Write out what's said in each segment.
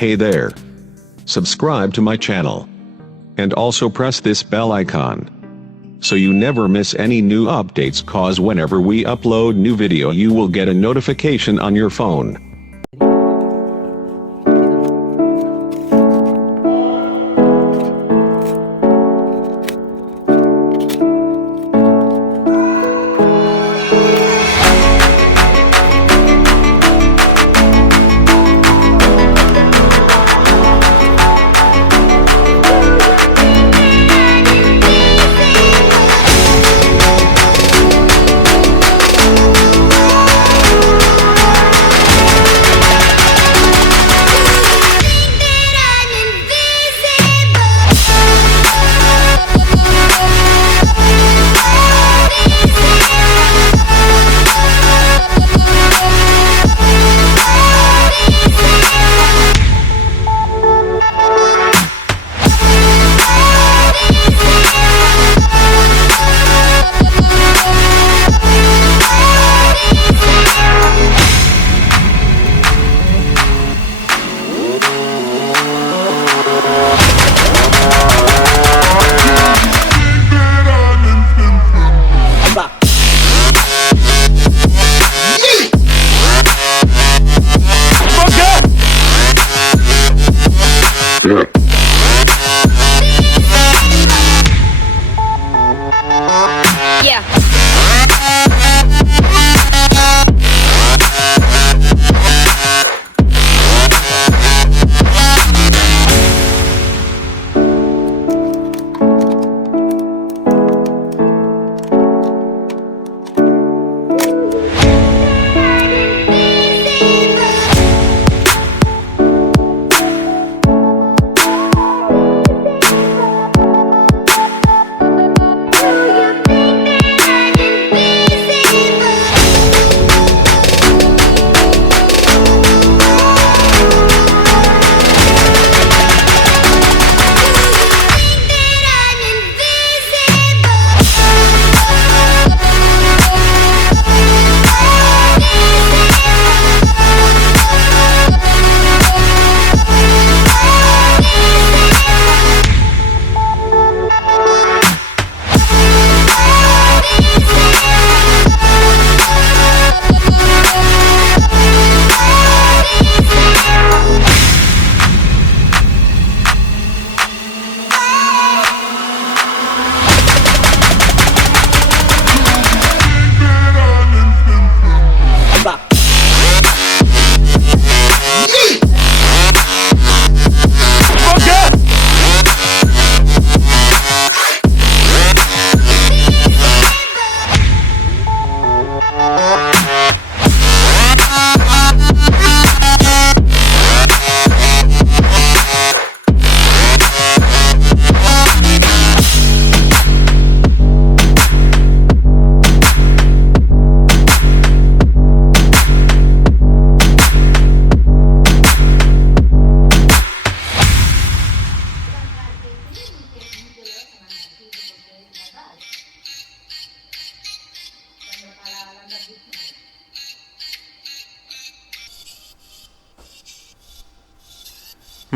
Hey there. Subscribe to my channel. And also press this bell icon, so you never miss any new updates, cause whenever we upload new video you will get a notification on your phone.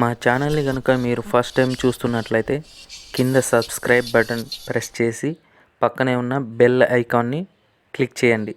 మా ఛానల్ని కనుక మీరు first time చూస్తున్నట్లయితే కింద subscribe button press చేసి పక్కనే ఉన్న bell ఐకాన్ని క్లిక్ చేయండి.